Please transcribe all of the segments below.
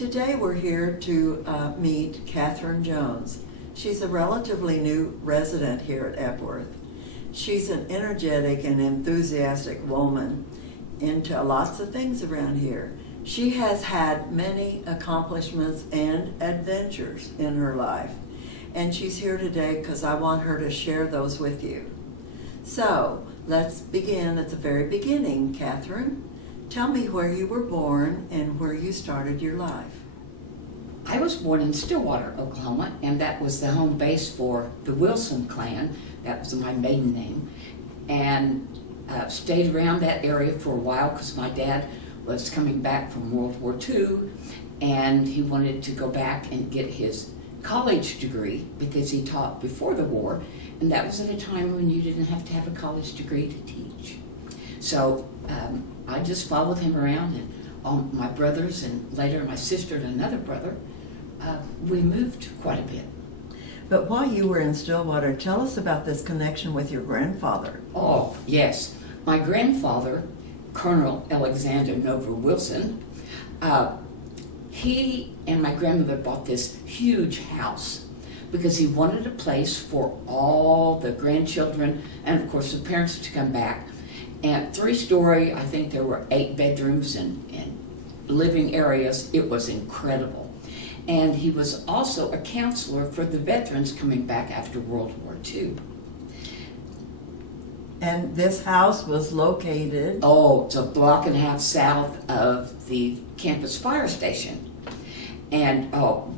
Today we're here to meet Kathryn Jones. She's a relatively new resident here at Epworth. She's an energetic and enthusiastic woman into lots of things around here. She has had many accomplishments and adventures in her life, and she's here today because I want her to share those with you. So let's begin at the very beginning, Kathryn. Tell me where you were born and where you started your life. I was born in Stillwater, Oklahoma, and that was the home base for the Wilson clan. That was my maiden name. And stayed around that area for a while because my dad was coming back from World War II, and he wanted to go back and get his college degree because he taught before the war, and that was at a time when you didn't have to have a college degree to teach. So I just followed him around, and all my brothers and later my sister and another brother, we moved quite a bit. But while you were in Stillwater, tell us about this connection with your grandfather. Oh, yes. My grandfather, Colonel Alexander Nova Wilson, he and my grandmother bought this huge house because he wanted a place for all the grandchildren and, of course, the parents to come back. And 3-story, I think there were 8 bedrooms and living areas. It was incredible. And he was also a counselor for the veterans coming back after World War II. And this house was located? Oh, it's a block and a half south of the campus fire station. And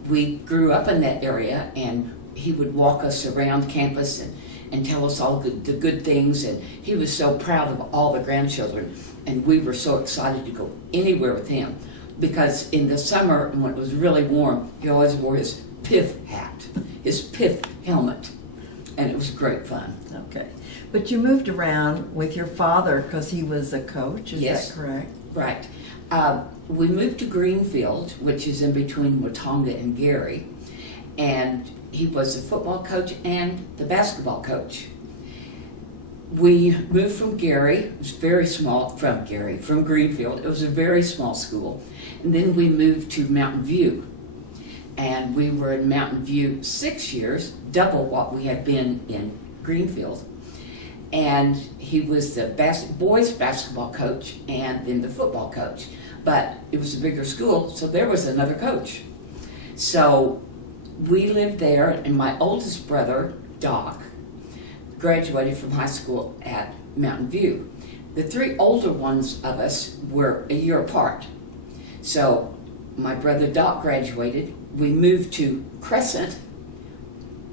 we grew up in that area, and he would walk us around campus and tell us all the good things, and he was so proud of all the grandchildren, and we were so excited to go anywhere with him, because in the summer when it was really warm, he always wore his pith hat, his pith helmet, and it was great fun. Okay. But you moved around with your father because he was a coach, is Yes. that correct? Right. We moved to Greenfield, which is in between Watonga and Gary, and he was the football coach and the basketball coach. We moved from Gary, it was very small, from Greenfield. It was a very small school. And then we moved to Mountain View. And we were in Mountain View 6 years, double what we had been in Greenfield. And he was the boys basketball coach and then the football coach. But it was a bigger school, so there was another coach. So we lived there, and my oldest brother, Doc, graduated from high school at Mountain View. The 3 older ones of us were a year apart. So my brother Doc graduated. We moved to Crescent.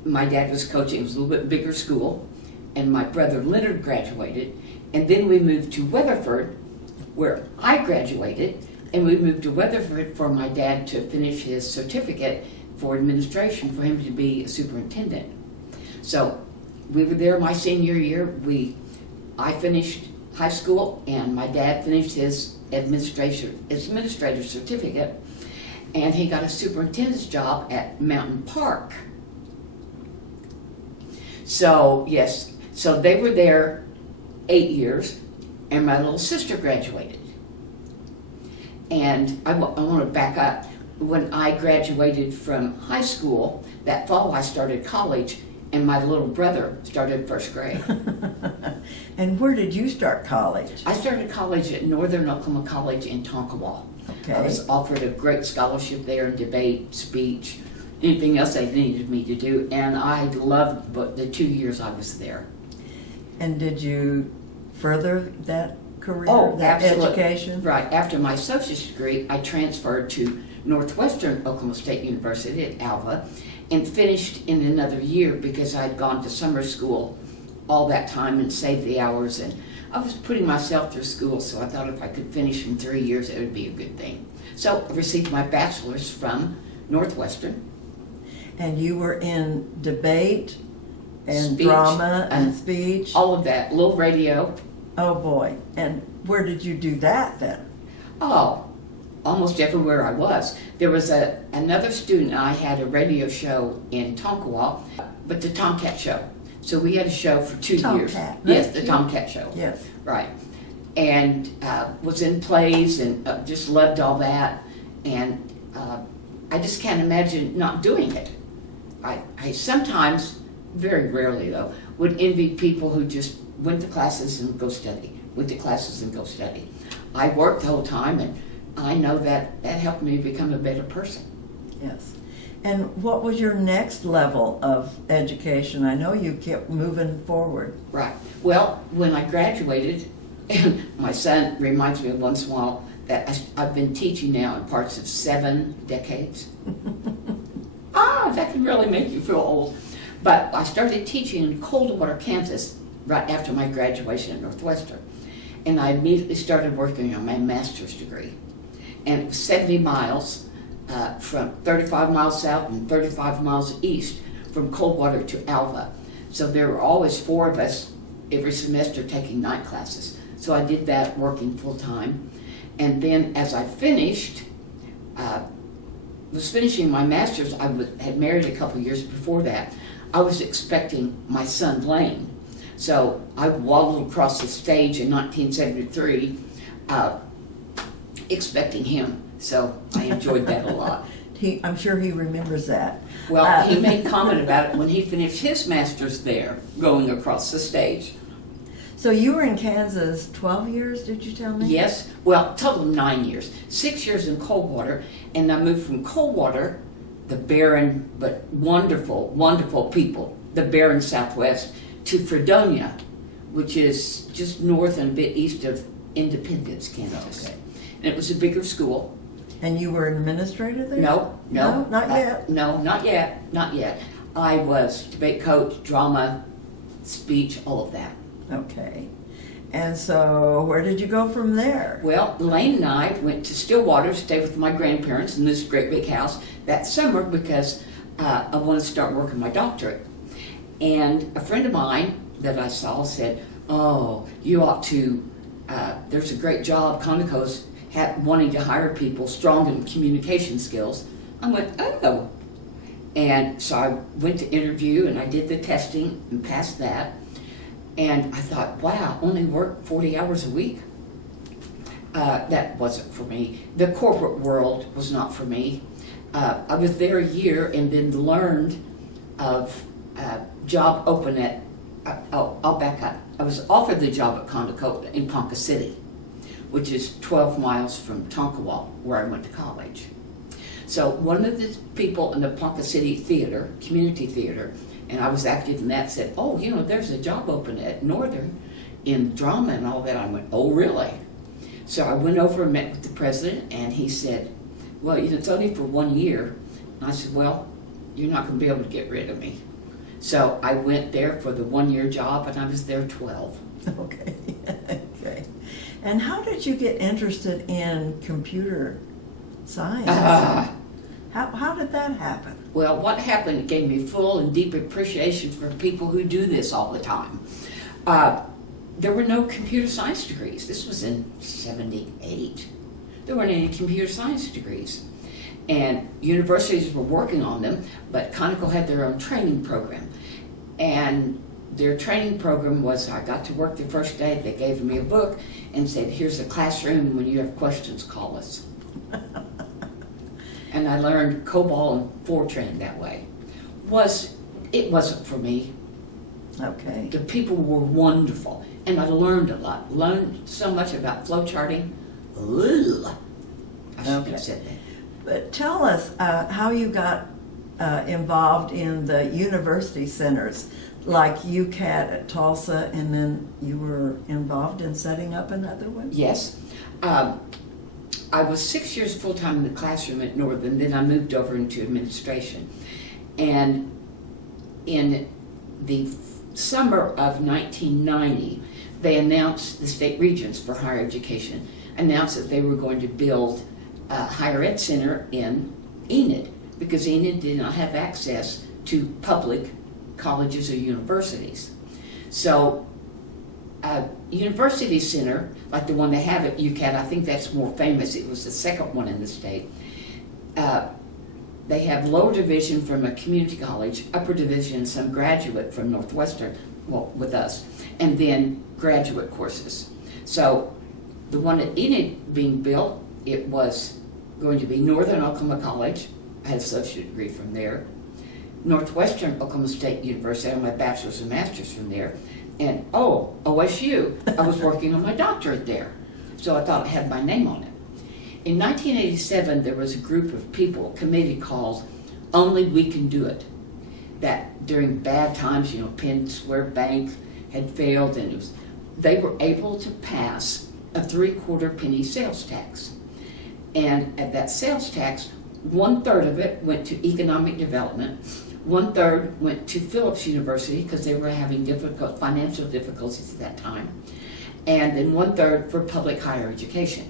My dad was coaching. It was a little bit bigger school. And my brother Leonard graduated. And then we moved to Weatherford, where I graduated. And we moved to Weatherford for my dad to finish his certificate for administration, for him to be a superintendent. So we were there my senior year. I finished high school, and my dad finished his administrator certificate, and he got a superintendent's job at Mountain Park. So yes, so they were there 8 years, and my little sister graduated. And I want to back up. When I graduated from high school, that fall I started college, and my little brother started first grade. And where did you start college? I started college at Northern Oklahoma College in Tonkawa. Okay. I was offered a great scholarship there in debate, speech, anything else they needed me to do, and I loved the 2 years I was there. And did you further that career, that absolutely. education? Right. After my associate's degree, I transferred to Northwestern Oklahoma State University at Alva and finished in another year because I'd gone to summer school all that time and saved the hours, and I was putting myself through school, so I thought if I could finish in 3 years, it would be a good thing. So I received my bachelor's from Northwestern. And you were in debate and Speech, drama and speech? All of that, little radio. Oh boy. And where did you do that then? Oh, almost everywhere I was. There was another student, I had a radio show in Tonkawa, but the Tomcat Show. So we had a show for 2 years. Yes, the Tomcat Show. Yes. Right. And was in plays and just loved all that. And I just can't imagine not doing it. I sometimes, very rarely though, would envy people who just went to classes and go study, went to classes and go study. I worked the whole time, and I know that helped me become a better person. Yes. And what was your next level of education? I know you kept moving forward. Right. Well, when I graduated, and my son reminds me once in a while that I've been teaching now in parts of 7 decades. That can really make you feel old. But I started teaching in Coldwater, Kansas, right after my graduation at Northwestern. And I immediately started working on my master's degree. And it was 70 miles, from 35 miles south and 35 miles east from Coldwater to Alva. So there were always 4 of us every semester taking night classes. So I did that working full time. And then as I finished, was finishing my master's, had married a couple years before that. I was expecting my son Lane. So I waddled across the stage in 1973, expecting him. So I enjoyed that a lot. I'm sure he remembers that. Well, he made comment about it when he finished his master's there, going across the stage. So you were in Kansas 12 years, did you tell me? Yes, well, total 9 years. 6 years in Coldwater, and I moved from Coldwater, the barren but wonderful, wonderful people, the barren Southwest, to Fredonia, which is just north and a bit east of Independence, Kansas. Okay. And it was a bigger school. And you were an administrator there? No, Not yet. No, not yet. I was debate coach, drama, speech, all of that. Okay. And so where did you go from there? Well, Elaine and I went to Stillwater to stay with my grandparents in this great big house that summer because I wanted to start working my doctorate. And a friend of mine that I saw said, "Oh, you ought to, there's a great job, Conoco's wanting to hire people strong in communication skills." I went, "Oh." And so I went to interview and I did the testing and passed that. And I thought, wow, only work 40 hours a week? That wasn't for me. The corporate world was not for me. I was there a year and then learned of a job open at, I'll back up. I was offered the job at Conoco in Ponca City, which is 12 miles from Tonkawa, where I went to college. So one of the people in the Ponca City theater, community theater, and I was active in that, said, "Oh, there's a job open at Northern in drama and all that." I went, "Oh, really?" So I went over and met with the president, and he said, "Well, it's only for 1 year." And I said, "Well, you're not going to be able to get rid of me." So I went there for the 1-year job, and I was there 12. Okay. Okay. And how did you get interested in computer science? How did that happen? Well, what happened, it gave me full and deep appreciation for people who do this all the time. There were no computer science degrees. This was in 78. There weren't any computer science degrees. And universities were working on them, but Conoco had their own training program. And their training program was, I got to work the first day, they gave me a book and said, "Here's a classroom, when you have questions, call us." And I learned COBOL and Fortran that way. It wasn't for me. Okay. The people were wonderful, and I learned a lot. Learned so much about flow charting. Ugh. I shouldn't have said that. But tell us how you got involved in the university centers, like UCAT at Tulsa, and then you were involved in setting up another one? Yes. I was 6 years full-time in the classroom at Northern, then I moved over into administration. And in the summer of 1990, they announced, the state regents for higher education announced that they were going to build a higher ed center in Enid, because Enid did not have access to public colleges or universities. So university center, like the one they have at UCAT, I think that's more famous. It was the second one in the state. They have lower division from a community college, upper division, some graduate from Northwestern, well, with us, and then graduate courses. So the one at Enid being built, it was going to be Northern Oklahoma College. I had an associate degree from there. Northwestern Oklahoma State University. I had my bachelor's and master's from there. And OSU, I was working on my doctorate there. So I thought I had my name on it. In 1987, there was a group of people, a committee called Only We Can Do It. That during bad times, Penn Square Bank had failed, and they were able to pass a 3/4 penny sales tax. And at that sales tax, 1/3 of it went to economic development, 1/3 went to Phillips University because they were having financial difficulties at that time, and then 1/3 for public higher education.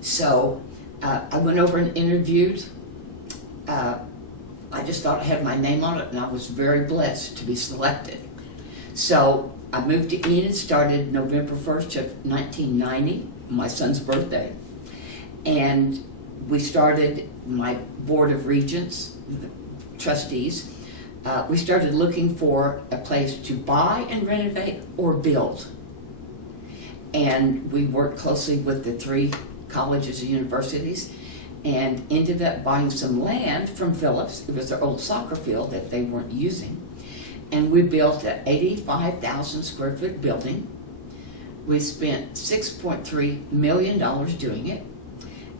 So I went over and interviewed. I just thought I had my name on it, and I was very blessed to be selected. So I moved to Enid, started November 1st of 1990, my son's birthday. And we started, my board of regents, trustees, we started looking for a place to buy and renovate or build. And we worked closely with the 3 colleges and universities and ended up buying some land from Phillips. It was their old soccer field that they weren't using. And we built an 85,000 square foot building. We spent $6.3 million doing it.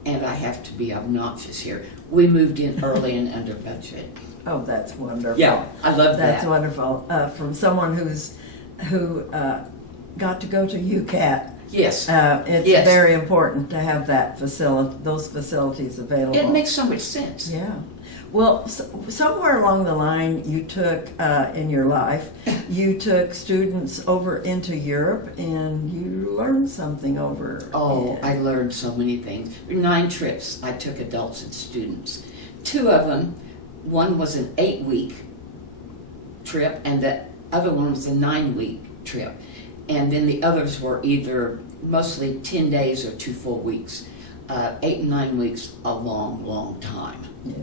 And I have to be obnoxious here. We moved in early and under budget. Oh, that's wonderful. Yeah, I love that. That's wonderful. From someone who got to go to UCAT. Yes. It's Yes. very important to have those facilities available. It makes so much sense. Yeah. Well, somewhere along the line, you took, in your life, you took students over into Europe, and you learned something over. Oh, I learned so many things. 9 trips I took adults and students. 2 of them, one was an 8-week trip, and the other one was a 9-week trip. And then the others were either mostly 10 days or 2 full weeks. 8 and 9 weeks, a long, long time. Yeah.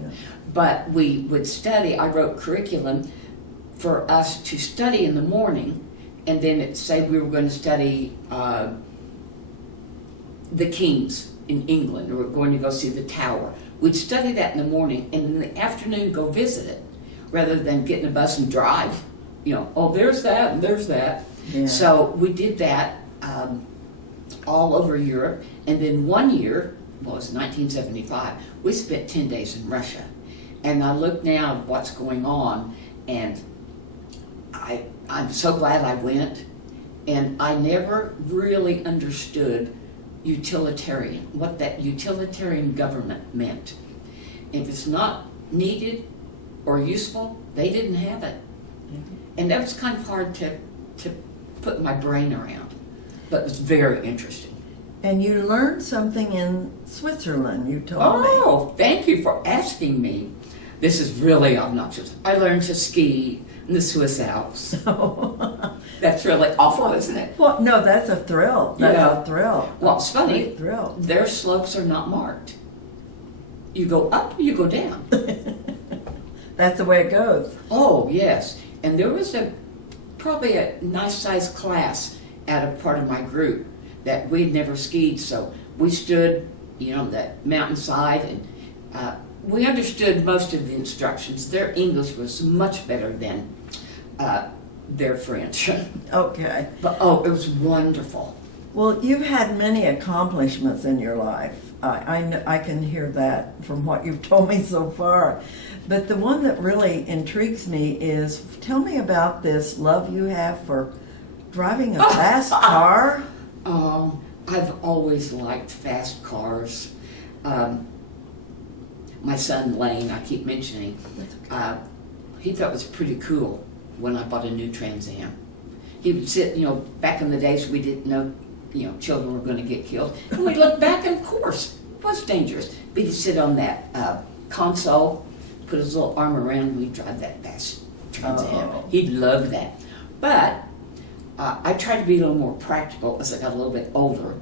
But we would study. I wrote curriculum for us to study in the morning, and then it say we were going to study the Kings in England, or we're going to go see the Tower. We'd study that in the morning, and in the afternoon go visit it, rather than get in a bus and drive. There's that and there's that. Yeah. So we did that all over Europe, and then one year, well, it was 1975, we spent 10 days in Russia. And I look now at what's going on, and I'm so glad I went. And I never really understood what that utilitarian government meant. If it's not needed or useful, they didn't have it. Mm-hmm. And that was kind of hard to put my brain around, but it was very interesting. And you learned something in Switzerland, you told me. Oh, thank you for asking me. This is really obnoxious. I learned to ski in the Swiss Alps. That's really awful, isn't it? Well, no, that's a thrill. That's Yeah. a thrill. Well, it's funny. Great thrill. Their slopes are not marked. You go up, you go down. That's the way it goes. Oh, yes. And there was probably a nice sized class at a part of my group that we'd never skied, so we stood, that mountainside, and we understood most of the instructions. Their English was much better than their French. Okay. But it was wonderful. Well, you've had many accomplishments in your life. I can hear that from what you've told me so far. But the one that really intrigues me is, tell me about this love you have for driving a fast car. I've always liked fast cars. My son Lane, I keep mentioning, he thought it was pretty cool when I bought a new Trans Am. He would sit, back in the days we didn't know, children were going to get killed. And we'd look back, and of course, it was dangerous. But he'd sit on that console, put his little arm around, and we'd drive that fast Trans Am. Oh. He'd love that. But I tried to be a little more practical as I got a little bit older,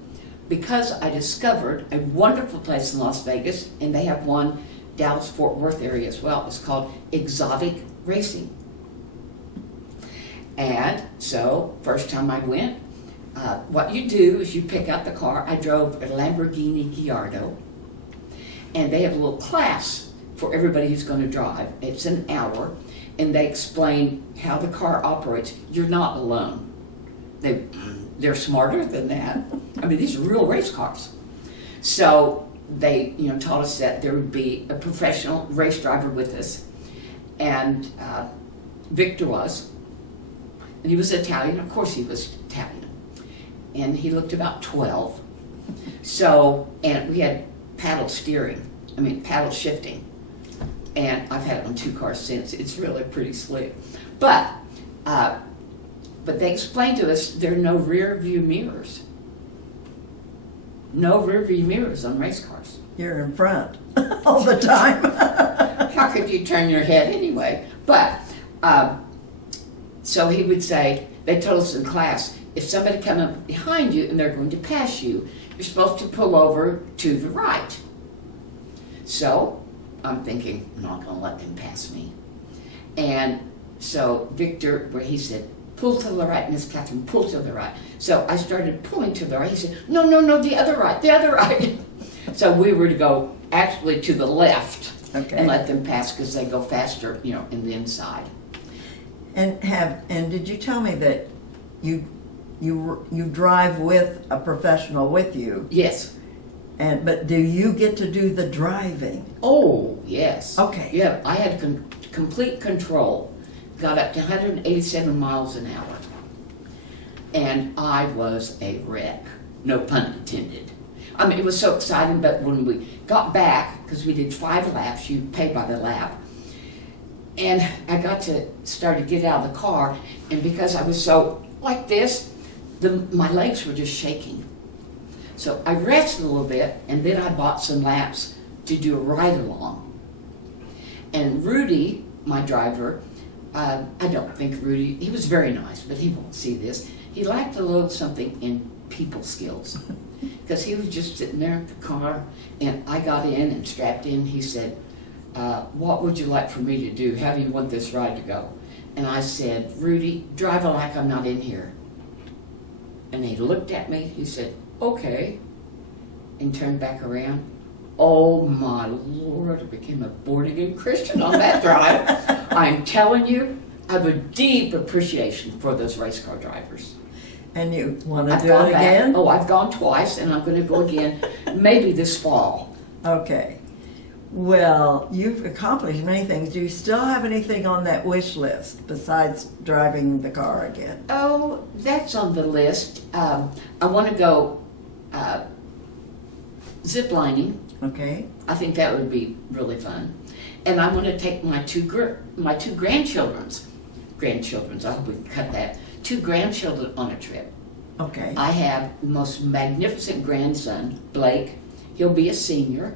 because I discovered a wonderful place in Las Vegas, and they have one Dallas-Fort Worth area as well. It's called Exotic Racing. And so, first time I went, what you do is you pick out the car. I drove a Lamborghini Gallardo, and they have a little class for everybody who's going to drive. It's an hour, and they explain how the car operates. You're not alone. They're smarter than that. I mean, these are real race cars. So they, taught us that there would be a professional race driver with us, and Victor was, and he was Italian. Of course, he was Italian, and he looked about 12. So, and we had paddle shifting, and I've had it on 2 cars since. It's really pretty slick, but they explained to us there are no rear view mirrors. No rear view mirrors on race cars. You're in front all the time. How could you turn your head anyway? But, so he would say, they told us in class, if somebody comes up behind you and they're going to pass you, you're supposed to pull over to the right. So I'm thinking, I'm not going to let them pass me. And so Victor, where he said, pull to the right, Miss Kathryn, pull to the right. So I started pulling to the right. He said, no, the other right, the other right. So we were to go actually to the left, Okay. and let them pass because they go faster, in the inside. And did you tell me that you drive with a professional with you? Yes. But do you get to do the driving? Oh, yes. Okay. Yeah, I had complete control. Got up to 187 miles an hour. And I was a wreck. No pun intended. I mean, it was so exciting, but when we got back, because we did 5 laps, you pay by the lap, and I got to start to get out of the car, and because I was so like this, my legs were just shaking. So I rested a little bit, and then I bought some laps to do a ride-along. And Rudy, my driver, I don't think Rudy, he was very nice, but he won't see this. He lacked a little something in people skills. Because he was just sitting there in the car, and I got in and strapped in. He said, what would you like for me to do? How do you want this ride to go? And I said, Rudy, drive it like I'm not in here. And he looked at me, he said, okay, and turned back around. Oh my Lord, I became a born-again Christian on that drive. I'm telling you, I have a deep appreciation for those race car drivers. And you want to I've do gone it back. again? Oh, I've gone twice, and I'm going to go again, maybe this fall. Okay. Well, you've accomplished many things. Do you still have anything on that wish list besides driving the car again? Oh, that's on the list. I want to go zip lining. Okay. I think that would be really fun. And I want to take my two grandchildren's, I hope we can cut that, 2 grandchildren on a trip. Okay. I have the most magnificent grandson, Blake. He'll be a senior,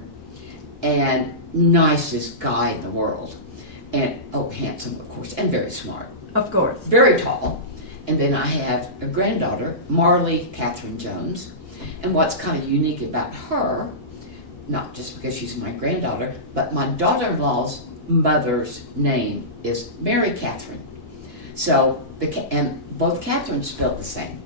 and nicest guy in the world. And, handsome, of course, and very smart. Of course. Very tall. And then I have a granddaughter, Kathryn Jones. And what's kind of unique about her, not just because she's my granddaughter, but my daughter-in-law's mother's name is Mary Kathryn. So, and both Kathryns spelled the same.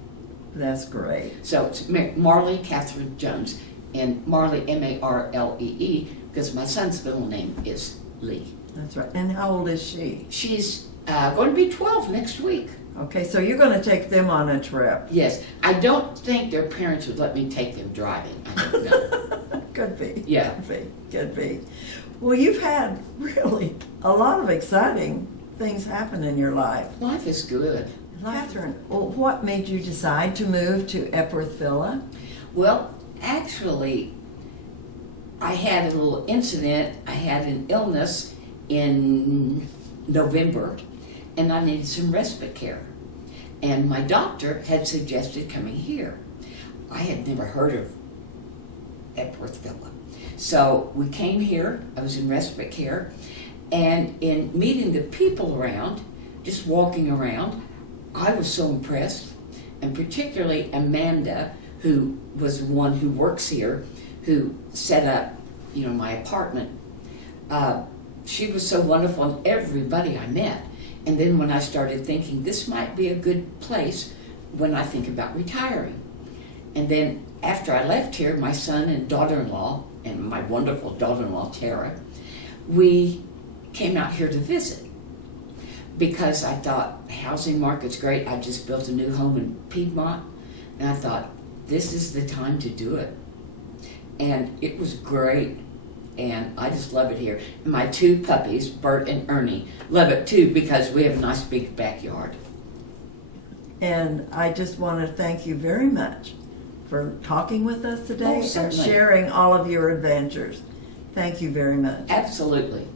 That's great. So it's Marley Kathryn Jones, and Marley Marlee, because my son's middle name is Lee. That's right. And how old is she? She's going to be 12 next week. Okay, so you're going to take them on a trip. Yes, I don't think their parents would let me take them driving. I don't know. Could be. Yeah. Could be. Well, you've had really a lot of exciting things happen in your life. Life is good. Kathryn, well, what made you decide to move to Epworth Villa? Well, actually, I had a little incident. I had an illness in November, and I needed some respite care. And my doctor had suggested coming here. I had never heard of Epworth Villa. So we came here. I was in respite care. And in meeting the people around, just walking around, I was so impressed. And particularly Amanda, who was the one who works here, who set up, my apartment. She was so wonderful, and everybody I met. And then when I started thinking, this might be a good place when I think about retiring. And then after I left here, my son and daughter-in-law, and my wonderful daughter-in-law, Tara, we came out here to visit because I thought housing market's great. I just built a new home in Piedmont, and I thought, this is the time to do it. And it was great, and I just love it here. And my two puppies, Bert and Ernie, love it too because we have a nice big backyard. And I just want to thank you very much for talking with us today and certainly. sharing all of your adventures. Thank you very much. Absolutely.